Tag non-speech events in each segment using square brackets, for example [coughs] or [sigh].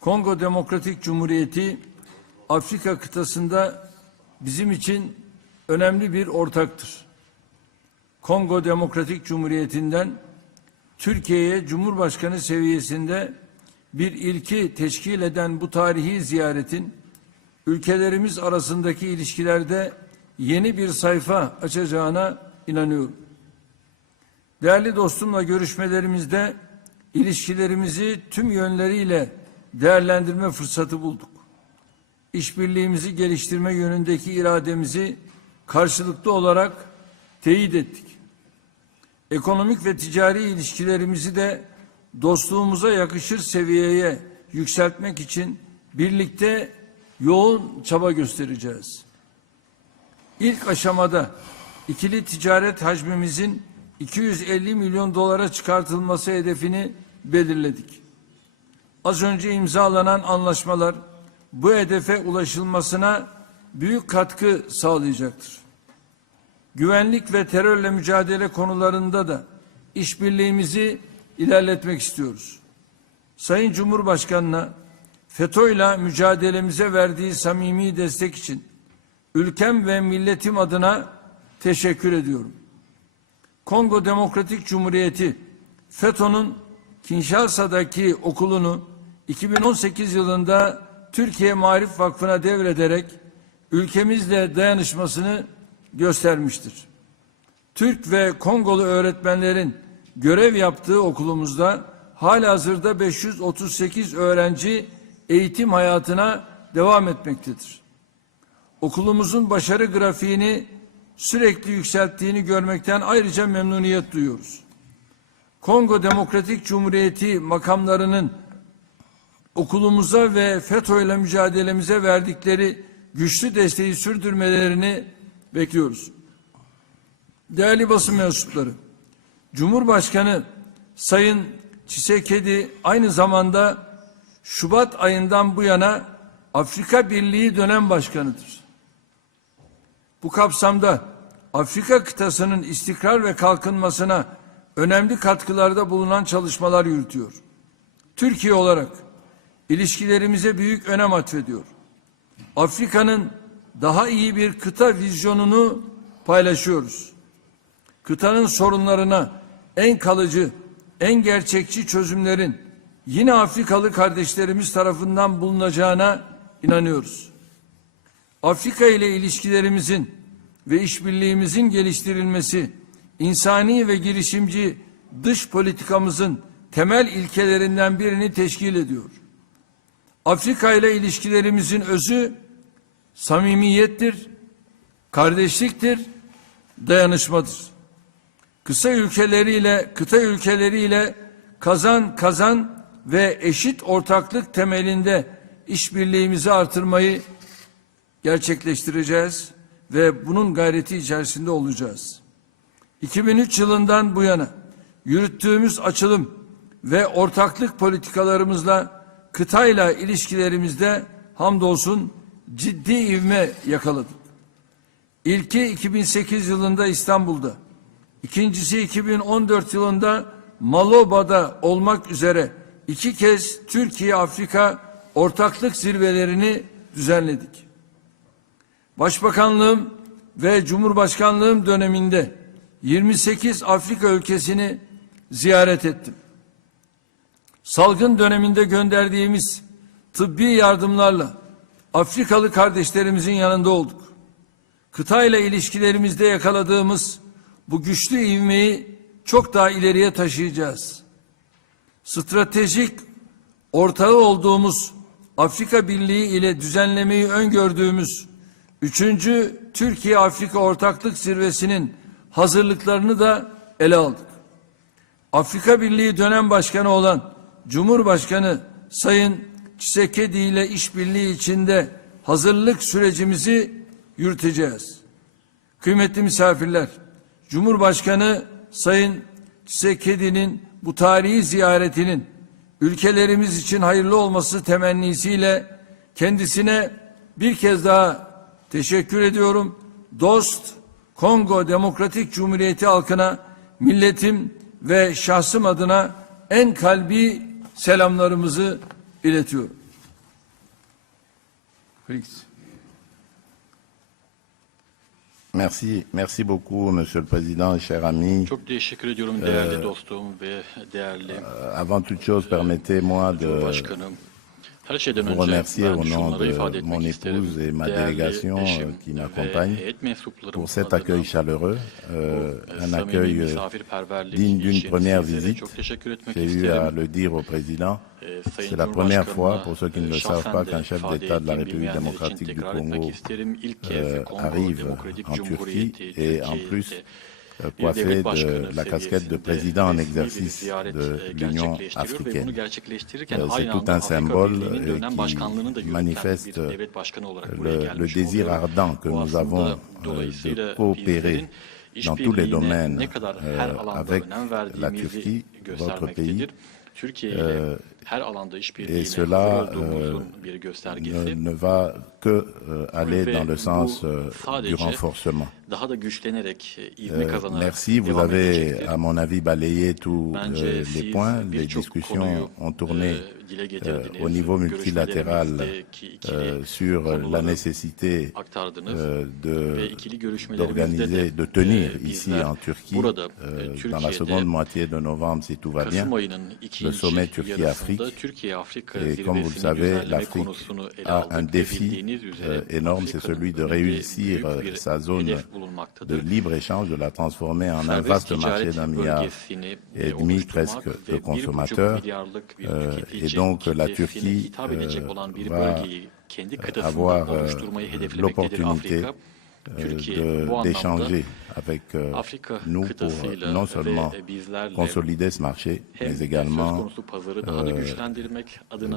Kongo Demokratik Cumhuriyeti Afrika kıtasında bizim için önemli bir ortaktır. Kongo Demokratik Cumhuriyeti'nden Türkiye'ye Cumhurbaşkanı seviyesinde bir ilki teşkil eden bu tarihi ziyaretin ülkelerimiz arasındaki ilişkilerde yeni bir sayfa açacağına inanıyorum. Değerli dostumla görüşmelerimizde ilişkilerimizi tüm yönleriyle değerlendirme fırsatı bulduk. İşbirliğimizi geliştirme yönündeki irademizi karşılıklı olarak teyit ettik. Ekonomik ve ticari ilişkilerimizi de dostluğumuza yakışır seviyeye yükseltmek için birlikte yoğun çaba göstereceğiz. İlk aşamada ikili ticaret hacmimizin 250 milyon dolara çıkartılması hedefini belirledik. Az önce imzalanan anlaşmalar bu hedefe ulaşılmasına büyük katkı sağlayacaktır. Güvenlik ve terörle mücadele konularında da işbirliğimizi ilerletmek istiyoruz. Sayın Cumhurbaşkanı'na FETÖ'yle mücadelemize verdiği samimi destek için ülkem ve milletim adına teşekkür ediyorum. Kongo Demokratik Cumhuriyeti FETÖ'nün Kinshasa'daki okulunu 2018 yılında Türkiye Marif Vakfı'na devrederek ülkemizle dayanışmasını göstermiştir. Türk ve Kongolu öğretmenlerin görev yaptığı okulumuzda halihazırda 538 öğrenci eğitim hayatına devam etmektedir. Okulumuzun başarı grafiğini sürekli yükselttiğini görmekten ayrıca memnuniyet duyuyoruz. Kongo Demokratik Cumhuriyeti makamlarının okulumuza ve FETÖ ile mücadelemize verdikleri güçlü desteği sürdürmelerini bekliyoruz. Değerli basın mensupları, Cumhurbaşkanı Sayın Çisekedi aynı zamanda Şubat ayından bu yana Afrika Birliği dönem başkanıdır. Bu kapsamda Afrika kıtasının istikrar ve kalkınmasına önemli katkılarda bulunan çalışmalar yürütüyor. Türkiye olarak ilişkilerimize büyük önem atfediyor. Afrika'nın daha iyi bir kıta vizyonunu paylaşıyoruz. Kıtanın sorunlarına en kalıcı, en gerçekçi çözümlerin yine Afrikalı kardeşlerimiz tarafından bulunacağına inanıyoruz. Afrika ile ilişkilerimizin ve işbirliğimizin geliştirilmesi, insani ve girişimci dış politikamızın temel ilkelerinden birini teşkil ediyor. Afrika ile ilişkilerimizin özü samimiyettir, kardeşliktir, dayanışmadır. Kısa ülkeleriyle, kıta ülkeleriyle kazan kazan ve eşit ortaklık temelinde işbirliğimizi artırmayı gerçekleştireceğiz ve bunun gayreti içerisinde olacağız. 2003 yılından bu yana yürüttüğümüz açılım ve ortaklık politikalarımızla kıtayla ilişkilerimizde hamdolsun ciddi ivme yakaladık. İlki 2008 yılında İstanbul'da, ikincisi 2014 yılında Maloba'da olmak üzere iki kez Türkiye-Afrika ortaklık zirvelerini düzenledik. Başbakanlığım ve Cumhurbaşkanlığım döneminde 28 Afrika ülkesini ziyaret ettim. Salgın döneminde gönderdiğimiz tıbbi yardımlarla Afrikalı kardeşlerimizin yanında olduk. Kıtayla ilişkilerimizde yakaladığımız bu güçlü ivmeyi çok daha ileriye taşıyacağız. Stratejik ortağı olduğumuz Afrika Birliği ile düzenlemeyi öngördüğümüz 3. Türkiye-Afrika Ortaklık Zirvesi'nin hazırlıklarını da ele aldık. Afrika Birliği dönem başkanı olan Cumhurbaşkanı Sayın Çisekedi ile işbirliği içinde hazırlık sürecimizi yürüteceğiz. Kıymetli misafirler, Cumhurbaşkanı Sayın Çisekedi'nin bu tarihi ziyaretinin ülkelerimiz için hayırlı olması temennisiyle kendisine bir kez daha teşekkür ediyorum. Dost Kongo Demokratik Cumhuriyeti halkına milletim ve şahsım adına en kalbi Merci, merci beaucoup, Monsieur le Président, chers amis. Euh, avant toute chose, permettez-moi de vous önce remercier au ben nom şunları de ifade mon etmek isterim. épouse et ma Değerli délégation, eşim euh, qui ve m'accompagne heyet mensuplarım pour cet adına accueil chaleureux, euh, un samimi accueil euh, misafirperverlik digne d'une için première sizlere visite. Çok teşekkür etmek J'ai eu à isterim. le dire au Président. Ee, Sayın C'est la première Cumhurbaşkanı'na, fois, pour ceux qui ne le e, savent şahsen pas, de qu'un chef ifade d'État de la ettiğim République bilmeyenler için démocratique du tekrar Congo etmek isterim. İlk kez euh, Kongo arrive Demokratik en Turquie Cumhuriyeti et en Türkiye'de plus euh, bir Euh, coiffé de la casquette de président en exercice de l'Union africaine. Euh, c'est tout un symbole euh, qui manifeste le, désir ardent que nous avons de coopérer dans tous les domaines avec la Turquie, votre pays. Et hazır cela olduğumuzun euh, bir ne, göstergesi. ne va que euh, aller Ve dans le bu sens euh, du sadece renforcement. Daha da güçlenerek, e, ivme Euh, kazanarak merci, vous devam avez, edecektir. à mon avis, balayé tous Bence euh, les siz points. Les birçok discussions konuyu ont tourné e, dile euh, getirdiniz. au niveau multilatéral Görüşmelerimizdeki ikili euh, sur la konuları nécessité aktardınız. euh, Ve de ikili görüşmelerimizde d'organiser, de de tenir e, ici bizler en Turquie, burada euh, e, dans la Türkiye'de seconde moitié de novembre, si tout va bien. Kasım ayının ikinci sommet Türkiye-Afrique. Yarısında Türkiye-Afrika Et comme vous le zirvesini savez, düzenleme l'Afrique konusunu ele a aldık un ve défi bildiğiniz üzere euh, énorme, c'est Afrika'nın celui de önünde réussir büyük euh, bir sa zone hedef de bulunmaktadır. libre-échange, de la transformer en un Serbest vaste marché ticaret d'un milliard bölgesini et e, demi oluşturmak presque ve de bir buçuk consommateurs. milyarlık bir Euh, tüketici et donc la kitlesine Turquie hitap edecek euh, olan bir va bölgeyi kendi kıtasında avoir euh, oluşturmayı hedeflemektedir l'opportunité Euh, d'échanger avec euh, nous pour euh, non seulement consolider ce marché, mais également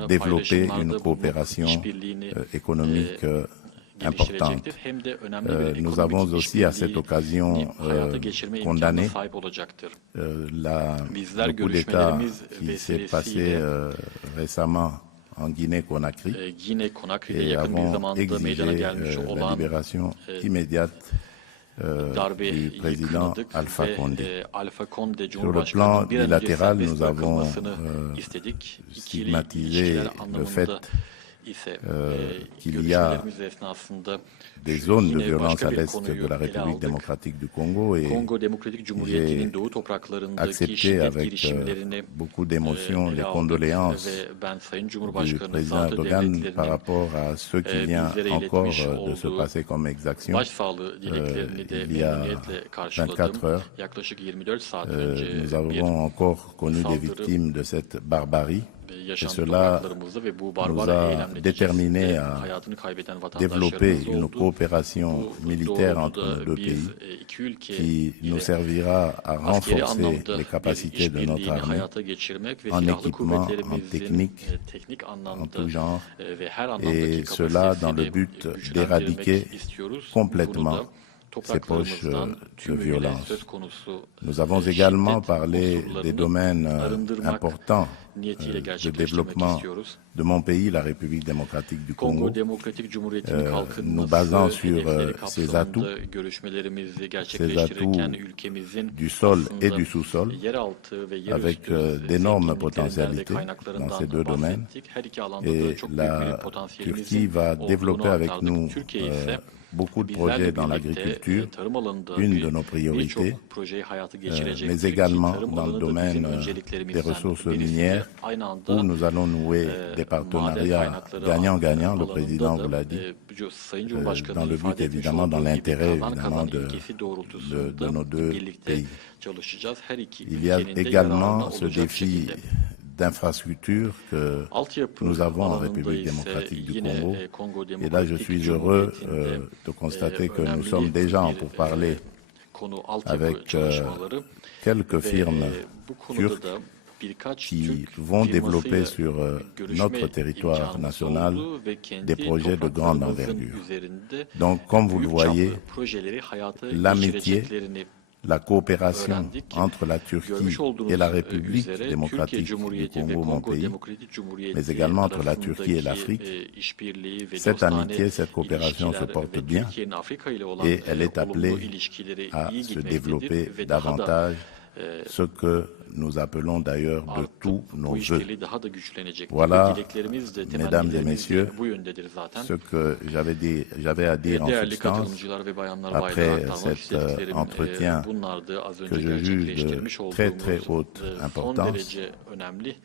développer une coopération économique importante. Nous avons aussi à cette occasion condamné la, le coup d'État qui s'est passé récemment en Guinée-Conakry Guinée et avons exigé euh, la libération immédiate euh, du président Alpha Condé. Sur le plan bilatéral, nous avons euh, stigmatisé le fait euh, e, qu'il y a görüşmelerimiz esnasında des şu- zones de yine violence başka à bir l'est konuyu de la ele République aldık. démocratique du Congo et Kongo Demokratik Cumhuriyeti'nin j'ai doğu topraklarındaki accepté şiddet avec euh, girişimlerini beaucoup e, d'émotion ele les aldık condoléances ve ben Sayın du Cumhurbaşkanı président zatı Erdogan par devletlerinin rapport à ce qui euh, vient bizlere encore iletmiş euh, de se olduğu passer comme exaction. başsağlığı dileklerini de Euh, il y a memnuniyetle 24 karşıladım. heures, Yaklaşık 24 saat Euh, önce nous bir avons encore connu des saldırı victimes de cette barbarie. Yaşandı cela topraklarımızda ve bu nous barbar a eylem déterminés neticesinde à hayatını kaybeden Développer vatandaşlarımız une oldu. coopération Bu militaire doğrultuda entre nos deux biz pays e, iki ülke qui ile nous servira à askeri renforcer anlamda les bir capacités de notre işbirliğini armée hayata geçirmek ve en silahlı équipement, en kuvvetlerimizin technique, e, teknik en anlamda tout genre, e, ve her anlamdaki et cela dans le kapasitesini but güçlendirmek d'éradiquer istiyoruz. complètement Bunu da topraklarımızdan poches, euh, de tümüyle violence. söz konusu Nous avons e, également şiddet parlé unsurlarını des domaines euh, arındırmak importants niyetiyle euh, de gerçekleştirmek développement istiyoruz. de mon pays, la République démocratique du Kongo Congo. Demokratik Cumhuriyeti'nin euh, kalkınması nous basant sur, hedefleri euh, ses kapsamında görüşmelerimizi gerçekleştirirken atouts ülkemizin du sol aslında et du sous-sol, yeraltı ve yerüstü avec, euh, d'énormes zenginliklerinden ve potentialités kaynaklarından dans ces deux domaines. bahsettik. Her iki alanda da Et çok büyük bir la potansiyelimizin Turquie va olduğunu développer avec aktardık. nous Türkiye euh, ise beaucoup de bizlerle projets dans birlikte, l'agriculture, e, tarım alanında une bir- de nos priorités, birçok projeyi hayata euh, geçirecektir mais ki également tarım dans le alanı da bizim domaine euh, önceliklerimizden des ressources birisi. minières, Aynı anda où nous allons nouer e, des maden partenariats kaynakları gagnant-gagnant, le alanında président da, vous l'a dit, e, bu Sayın euh, Cumhurbaşkanı dans le ifade but etmiş évidemment, dans olduğu gibi l'intérêt kazan évidemment kazan de, ilkesi de, doğrultusunda de nos deux birlikte pays. çalışacağız. Her iki Il y a ülkenin de également yararına ce olacak défi şekilde. d'infrastructure que Altyapı nous avons en alanında République ise démocratique du yine, Congo. e, Kongo Et là, je Demokratik suis heureux Cumhuriyeti'nde, euh, de constater e, que nous önemli sommes déjà en bir, pourparlers e, konu altyapı avec euh, çalışmaları quelques ve firmes e, bu konuda turques da birkaç qui Türk vont firmasıyla développer sur euh, görüşme notre territoire imkanımız national oldu ve kendi des projets de grande topraklarımızın envergure. üzerinde Donc, comme vous le büyük çaplı voyez, projeleri hayata l'amitié geçireceklerini la coopération öğrendik. entre la Turquie Görmüş olduğunuz et la e, République üzere Türkiye démocratique du Cumhuriyeti ve Congo, mon Kongo pays, Demokratik Cumhuriyeti mais également entre la arasındaki, Turquie et l'Afrique. e, işbirliği ve Cette dostane amitié, cette coopération se ilişkiler porte ve bien Türkiye'nin Afrika ile olan et elle e, est olumlu appelée ilişkileri à iyi se gitmektedir développer ve daha da davantage ce que nous appelons d'ailleurs de artık tous bu nos vœux. işbirliği daha da güçlenecektir. Voilà, Ve dileklerimiz de temenni mesdames et dileklerimiz messieurs, de bu yöndedir zaten. Ce que j'avais dit- j'avais à dire Ve en değerli substance, katılımcılar ve bayanlar après bayrağı aktarmak cet, istediklerim euh, entretien e, bunlardı. Az que önce je juge de gerçekleştirmiş très, olduğumuz très haute e, son importance. derece önemli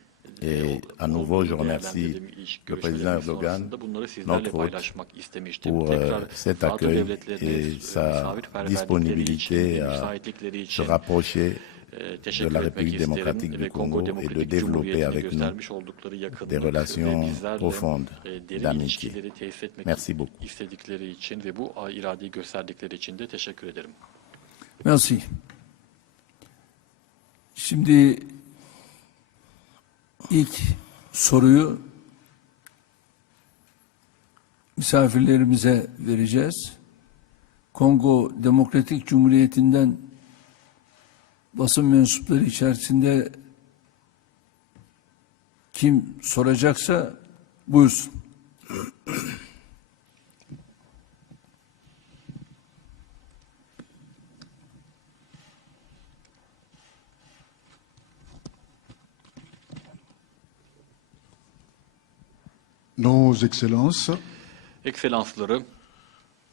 Et e, à nouveau, je olduğunu remercie değerlendirdiğim iş le président görüşmelerimiz Erdogan, sonrasında bunları sizlerle notre hôte, paylaşmak istemiştim. pour euh, Tekrar cet NATO accueil devletlerine, et e, sa misafirperverlikleri disponibilité için, à müsaitlikleri se için rapprocher e, de teşekkür la etmek République démocratique du Congo et de développer avec nous des relations profondes e, d'amitié. Merci beaucoup. de. Merci. Şimdi ilk soruyu misafirlerimize vereceğiz. Kongo Demokratik Cumhuriyeti'nden basın mensupları içerisinde kim soracaksa buyursun. Nos Excellences, Ekselansları,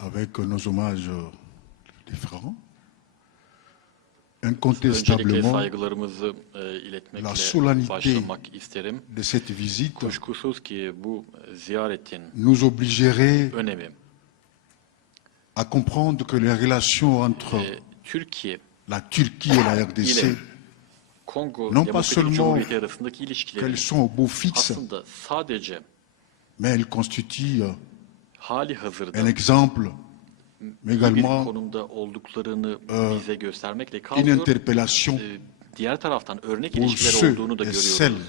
avec nos hommages différents, incontestablement saygılarımızı e, iletmekle La solennité başlamak isterim. de cette visite Kuşkusuz ki bu ziyaretin nous obligerait önemi à comprendre que les relations entre e, Türkiye la Turquie et la RDC, ile Kongo Non pas Demokratik seulement Cumhuriyeti arasındaki ilişkilerin qu'elles sont au beau fixe, aslında sadece mais elles constituent hali hazırda un exemple, mais bir également konumda olduklarını euh, bize göstermekle une kalmıyor. interpellation E, Diğer taraftan örnek pour ilişkiler ceux olduğunu da et görüyoruz. celles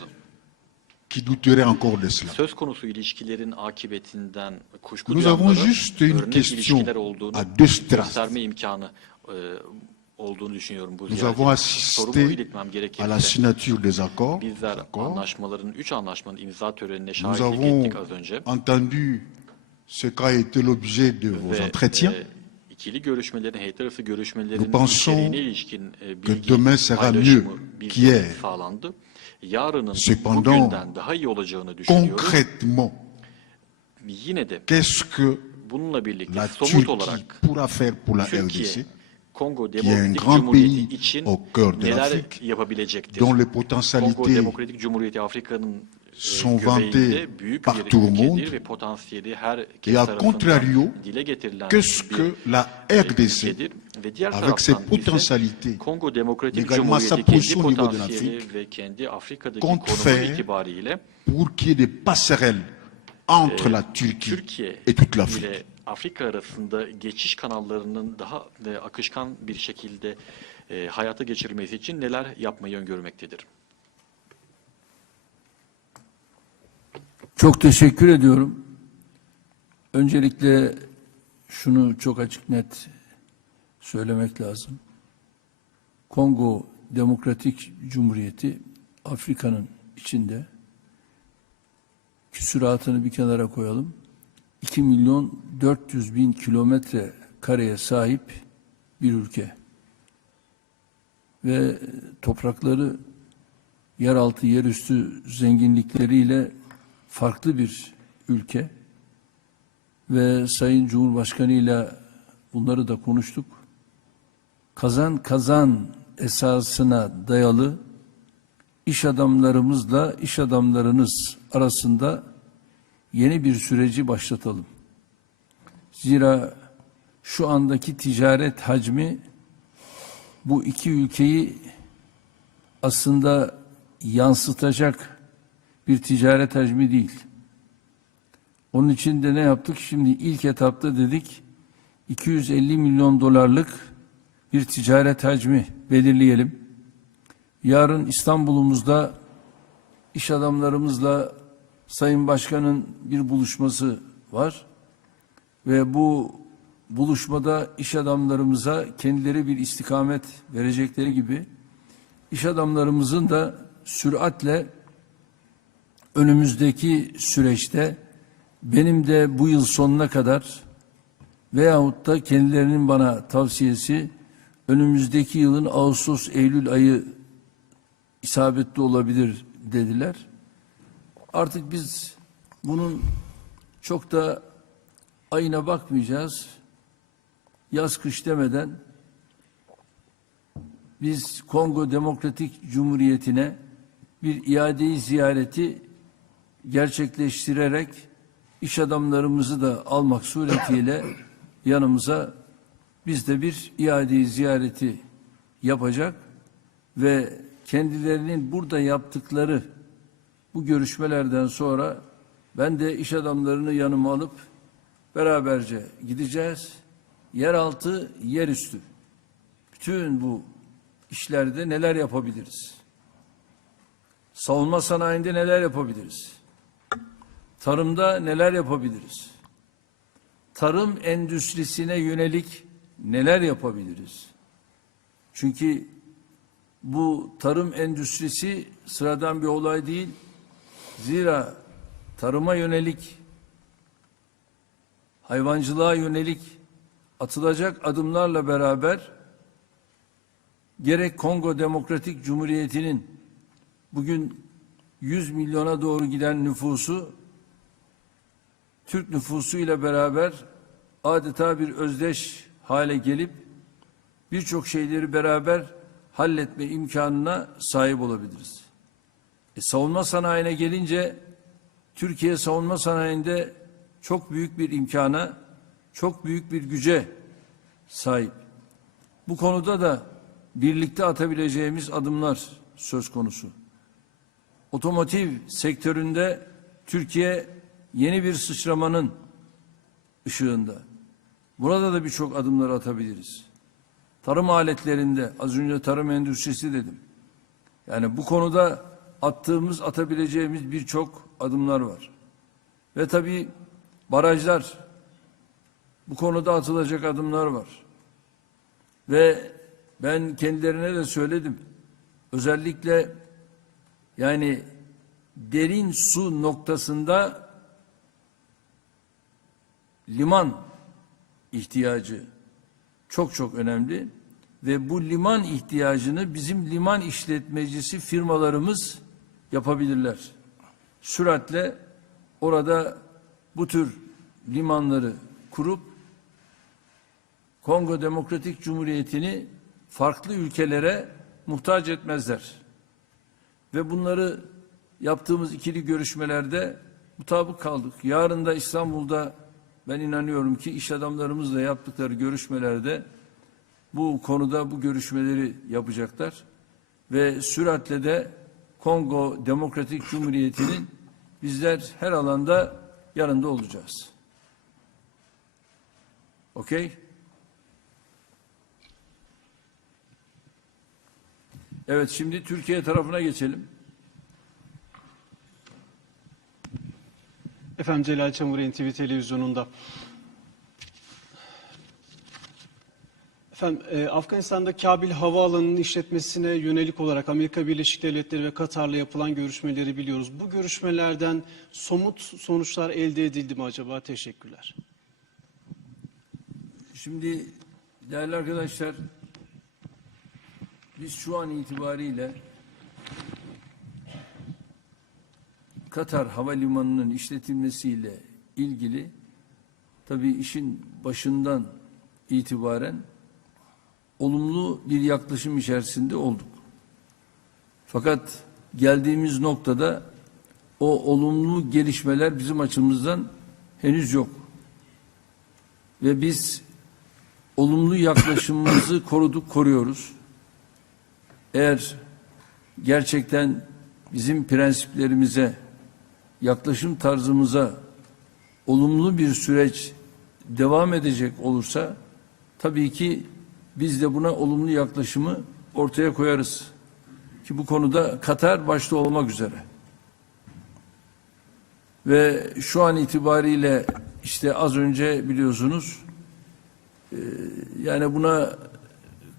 qui douteraient encore de cela. Söz konusu ilişkilerin akıbetinden kuşku Nous avons duyanlara juste une örnek question ilişkiler olduğunu à deux strates. gösterme imkanı e, olduğunu düşünüyorum bu Nous ziyaretin. avons Sorumu assisté iletmem à la gerekirse signature des accords. bizler accords. anlaşmaların, üç anlaşmanın imza törenine Nous şahitlik avons ettik az önce. entendu ce qu'a été l'objet de vos Ve entretiens. e, ikili görüşmelerin, heyet arası görüşmelerin Nous pensons içeriğine ilişkin e, que bilgi demain sera paylaşımı mieux bizlere qu'hier. sağlandı. Yarının Cependant, bugünden daha iyi olacağını düşünüyorum. Concrètement, Yine de qu'est-ce que bununla birlikte la somut Turquie olarak pourra faire pour la Türkiye, RDC, Kongo est un Demokratik grand Cumhuriyeti pays için au cœur de neler l'Afrique, yapabilecektir? dont les Kongo potentialités E, sont partout bir au ülkedir monde. Et à contrario, qu'est-ce bir que la e, RDC, avec ses potentialités, également sa position au niveau de l'Afrique, compte faire pour qu'il y ait des passerelles entre la Turquie et toute l'Afrique. Afrika arasında geçiş kanallarının daha e, akışkan bir şekilde e, hayata geçirilmesi için neler yapmayı öngörmektedir? Çok teşekkür ediyorum. Öncelikle şunu çok açık net söylemek lazım. Kongo Demokratik Cumhuriyeti Afrika'nın içinde küsuratını bir kenara koyalım. 2 milyon 400 bin kilometre kareye sahip bir ülke. Ve toprakları yeraltı yerüstü zenginlikleriyle farklı bir ülke ve Sayın Cumhurbaşkanı ile bunları da konuştuk. Kazan kazan esasına dayalı iş adamlarımızla iş adamlarınız arasında yeni bir süreci başlatalım. Zira şu andaki ticaret hacmi bu iki ülkeyi aslında yansıtacak bir ticaret hacmi değil. Onun için de ne yaptık? Şimdi ilk etapta dedik 250 milyon dolarlık bir ticaret hacmi belirleyelim. Yarın İstanbul'umuzda iş adamlarımızla Sayın Başkan'ın bir buluşması var. Ve bu buluşmada iş adamlarımıza kendileri bir istikamet verecekleri gibi iş adamlarımızın da süratle önümüzdeki süreçte benim de bu yıl sonuna kadar veyahut da kendilerinin bana tavsiyesi önümüzdeki yılın Ağustos-Eylül ayı isabetli olabilir dediler. Artık biz bunun çok da ayına bakmayacağız. Yaz kış demeden biz Kongo Demokratik Cumhuriyeti'ne bir iadeyi ziyareti gerçekleştirerek iş adamlarımızı da almak suretiyle [coughs] yanımıza biz de bir iadeyi ziyareti yapacak ve kendilerinin burada yaptıkları bu görüşmelerden sonra ben de iş adamlarını yanıma alıp beraberce gideceğiz. Yeraltı, yerüstü. Bütün bu işlerde neler yapabiliriz? Savunma sanayinde neler yapabiliriz? Tarımda neler yapabiliriz? Tarım endüstrisine yönelik neler yapabiliriz? Çünkü bu tarım endüstrisi sıradan bir olay değil. Zira tarıma yönelik, hayvancılığa yönelik atılacak adımlarla beraber gerek Kongo Demokratik Cumhuriyeti'nin bugün 100 milyona doğru giden nüfusu Türk nüfusu ile beraber adeta bir özdeş hale gelip birçok şeyleri beraber halletme imkanına sahip olabiliriz. E, savunma sanayine gelince Türkiye savunma sanayinde çok büyük bir imkana, çok büyük bir güce sahip. Bu konuda da birlikte atabileceğimiz adımlar söz konusu. Otomotiv sektöründe Türkiye yeni bir sıçramanın ışığında. Burada da birçok adımlar atabiliriz. Tarım aletlerinde az önce tarım endüstrisi dedim. Yani bu konuda attığımız, atabileceğimiz birçok adımlar var. Ve tabii barajlar bu konuda atılacak adımlar var. Ve ben kendilerine de söyledim. Özellikle yani derin su noktasında liman ihtiyacı çok çok önemli ve bu liman ihtiyacını bizim liman işletmecisi firmalarımız yapabilirler. Süratle orada bu tür limanları kurup Kongo Demokratik Cumhuriyeti'ni farklı ülkelere muhtaç etmezler. Ve bunları yaptığımız ikili görüşmelerde mutabık kaldık. Yarın da İstanbul'da ben inanıyorum ki iş adamlarımızla yaptıkları görüşmelerde bu konuda bu görüşmeleri yapacaklar. Ve süratle de Kongo Demokratik Cumhuriyeti'nin bizler her alanda yanında olacağız. Okey? Evet şimdi Türkiye tarafına geçelim. Efendim Celal Çamur NTV televizyonunda. Efendim e, Afganistan'da Kabil Havaalanı'nın işletmesine yönelik olarak Amerika Birleşik Devletleri ve Katar'la yapılan görüşmeleri biliyoruz. Bu görüşmelerden somut sonuçlar elde edildi mi acaba? Teşekkürler. Şimdi değerli arkadaşlar biz şu an itibariyle Katar Havalimanı'nın işletilmesiyle ilgili tabii işin başından itibaren olumlu bir yaklaşım içerisinde olduk. Fakat geldiğimiz noktada o olumlu gelişmeler bizim açımızdan henüz yok. Ve biz olumlu yaklaşımımızı [coughs] koruduk, koruyoruz. Eğer gerçekten bizim prensiplerimize, yaklaşım tarzımıza olumlu bir süreç devam edecek olursa tabii ki biz de buna olumlu yaklaşımı ortaya koyarız. Ki bu konuda Katar başta olmak üzere. Ve şu an itibariyle işte az önce biliyorsunuz e, yani buna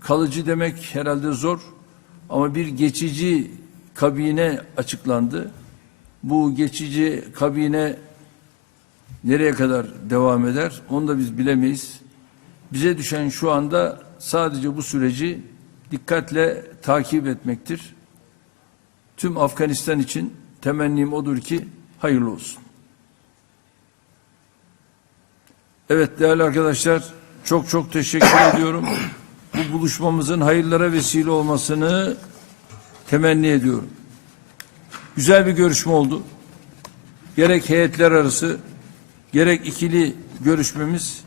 kalıcı demek herhalde zor ama bir geçici kabine açıklandı. Bu geçici kabine nereye kadar devam eder onu da biz bilemeyiz. Bize düşen şu anda sadece bu süreci dikkatle takip etmektir. Tüm Afganistan için temennim odur ki hayırlı olsun. Evet değerli arkadaşlar çok çok teşekkür [coughs] ediyorum. Bu buluşmamızın hayırlara vesile olmasını temenni ediyorum. Güzel bir görüşme oldu. Gerek heyetler arası gerek ikili görüşmemiz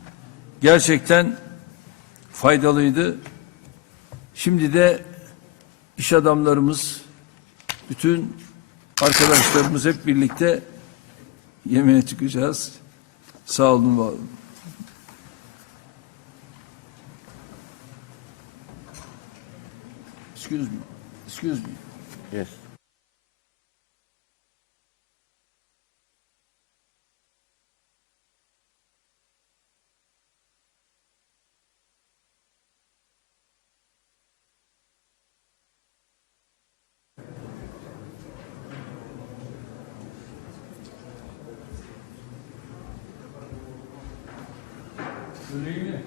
gerçekten faydalıydı. Şimdi de iş adamlarımız, bütün arkadaşlarımız hep birlikte yemeğe çıkacağız. Sağ olun, var olun. Excuse me. Excuse me. Yes. Öyle mi?